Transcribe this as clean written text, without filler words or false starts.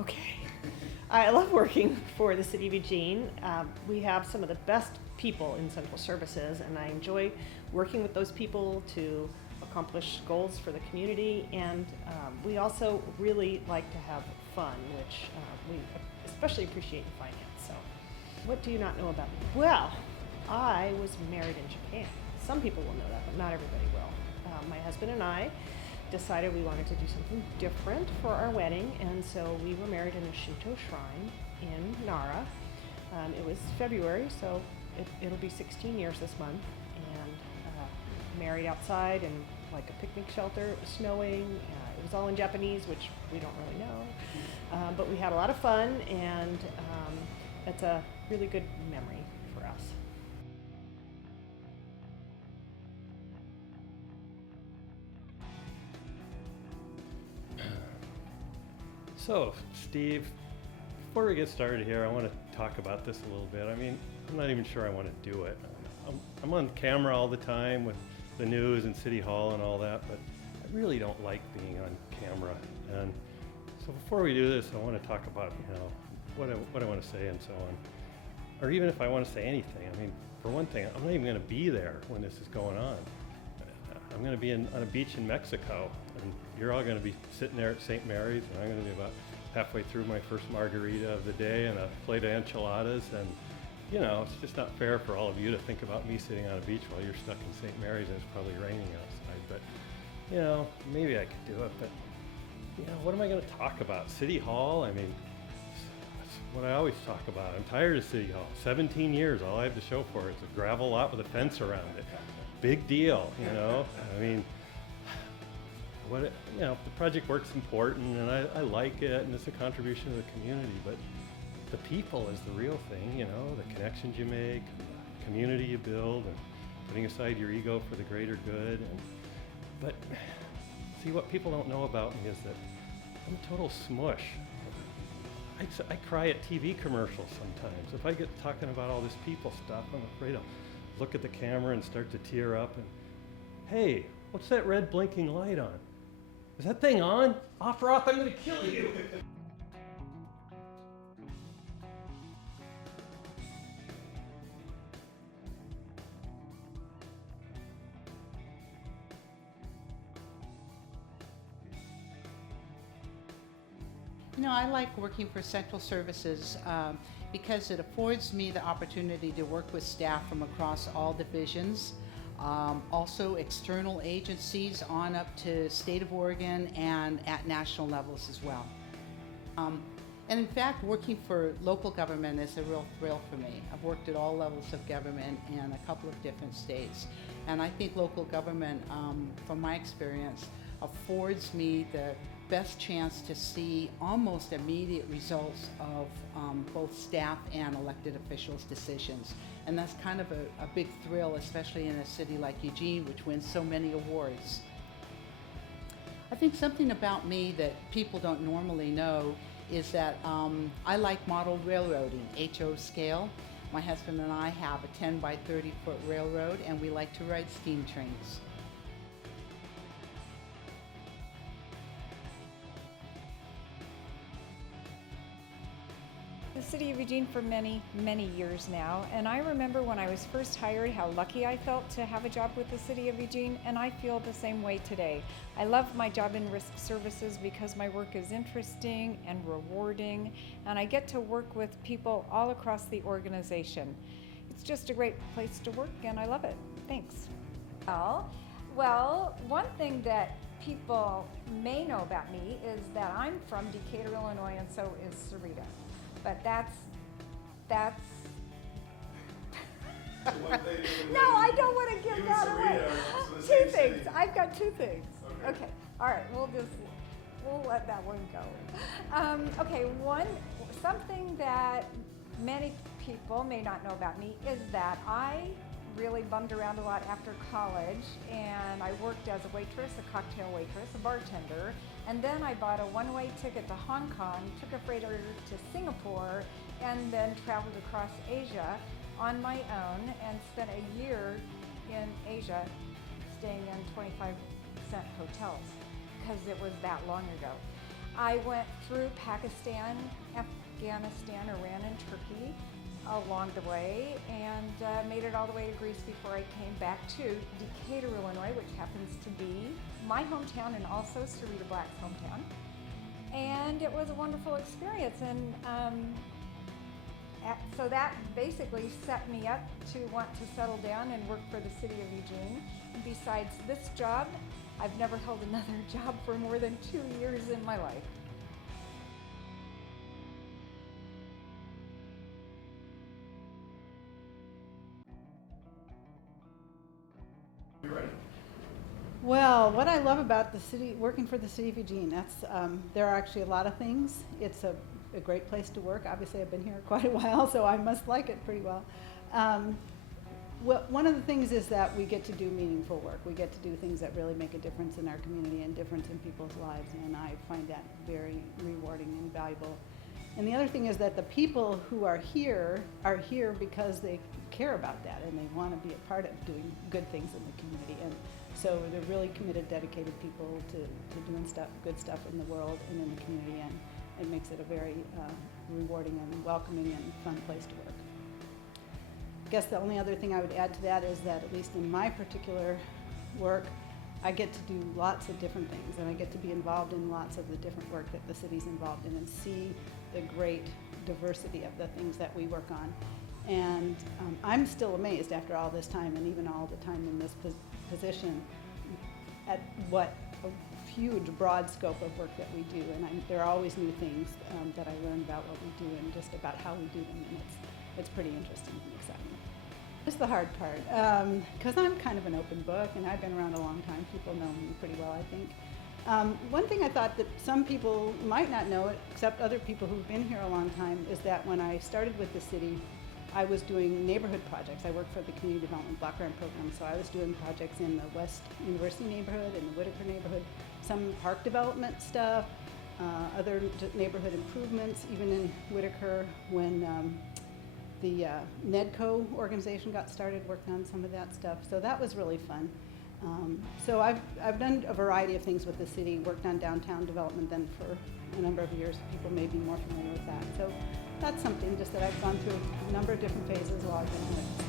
Okay. I love working for the City of Eugene. We have some of the best people in central services, and I enjoy working with those people to accomplish goals for the community. And we also really like to have fun, which we especially appreciate in finance. So, what do you not know about me? Well, I was married in Japan. Some people will know that, but not everybody will. My husband and I decided we wanted to do something different for our wedding, and so we were married in a Shinto shrine in Nara. It was February, so it'll be 16 years this month, and married outside in like a picnic shelter. It was snowing. It was all in Japanese, which we don't really know, but we had a lot of fun, and it's a really good memory for us. So, Steve, before we get started here, I want to talk about this a little bit. I mean, I'm not even sure I want to do it. I'm on camera all the time with the news and City Hall and all that, but I really don't like being on camera. And so before we do this, I want to talk about, what I want to say and so on. Or even if I want to say anything. I mean, for one thing, I'm not even going to be there when this is going on. I'm going to be on a beach in Mexico, and you're all going to be sitting there at St. Mary's, and I'm going to be about halfway through my first margarita of the day and a plate of enchiladas, and it's just not fair for all of you to think about me sitting on a beach while you're stuck in St. Mary's and it's probably raining outside. But maybe I could do it, but what am I going to talk about? City Hall? I mean, that's what I always talk about. I'm tired of City Hall. 17 years, all I have to show for it is a gravel lot with a fence around it. Big deal, I mean, the project work's important, and I like it, and it's a contribution to the community, but the people is the real thing, the connections you make, the community you build, and putting aside your ego for the greater good. But see, what people don't know about me is that I'm a total smush. I cry at TV commercials sometimes. If I get talking about all this people stuff, I'm afraid I'll look at the camera and start to tear up and, hey, what's that red blinking light on? Is that thing on? Off, I'm gonna kill you. I like working for Central Services because it affords me the opportunity to work with staff from across all divisions, also external agencies on up to state of Oregon and at national levels as well. And in fact, working for local government is a real thrill for me. I've worked at all levels of government in a couple of different states. And I think local government, from my experience, affords me the best chance to see almost immediate results of both staff and elected officials' decisions. And that's kind of a big thrill, especially in a city like Eugene, which wins so many awards. I think something about me that people don't normally know is that I like model railroading, HO scale. My husband and I have a 10 by 30 foot railroad, and we like to ride steam trains. The City of Eugene for many, many years now, and I remember when I was first hired how lucky I felt to have a job with the City of Eugene, and I feel the same way today. I love my job in risk services because my work is interesting and rewarding, and I get to work with people all across the organization. It's just a great place to work, and I love it. Thanks. Well, one thing that people may know about me is that I'm from Decatur, Illinois, and so is Sarita. But that's no, I don't want to give that away. Two things. I've got two things. Okay. All right. We'll let that one go. Okay. Something that many people may not know about me is that I really bummed around a lot after college, and I worked as a waitress, a cocktail waitress, a bartender, and then I bought a one-way ticket to Hong Kong, took a freighter to Singapore, and then traveled across Asia on my own and spent a year in Asia staying in 25-cent hotels because it was that long ago. I went through Pakistan, Afghanistan, Iran, and Turkey along the way, and made it all the way to Greece before I came back to Decatur, Illinois, which happens to be my hometown and also Sarita Black's hometown. And it was a wonderful experience, and so that basically set me up to want to settle down and work for the city of Eugene. And besides this job, I've never held another job for more than 2 years in my life. Well, what I love about the city, working for the city of Eugene, there are actually a lot of things. It's a great place to work. Obviously, I've been here quite a while, so I must like it pretty well. Well, one of the things is that we get to do meaningful work. We get to do things that really make a difference in our community and difference in people's lives, and I find that very rewarding and valuable. And the other thing is that the people who are here because they care about that and they want to be a part of doing good things in the community. And so they're really committed, dedicated people to doing good stuff in the world and in the community, and it makes it a very rewarding and welcoming and fun place to work. I guess the only other thing I would add to that is that, at least in my particular work, I get to do lots of different things, and I get to be involved in lots of the different work that the city's involved in and see the great diversity of the things that we work on. And I'm still amazed after all this time, and even all the time in this position, at what a huge, broad scope of work that we do. And there are always new things that I learn about what we do and just about how we do them, and it's pretty interesting and exciting. It's the hard part, because I'm kind of an open book, and I've been around a long time. People know me pretty well, I think. One thing I thought that some people might not know, except other people who've been here a long time, is that when I started with the city, I was doing neighborhood projects. I worked for the Community Development Block Grant Program, so I was doing projects in the West University neighborhood, in the Whitaker neighborhood, some park development stuff, other neighborhood improvements, even in Whitaker when the NEDCO organization got started, working on some of that stuff. So that was really fun. So I've done a variety of things with the city, worked on downtown development then for a number of years. People may be more familiar with that. So that's something just that I've gone through a number of different phases while I've been here.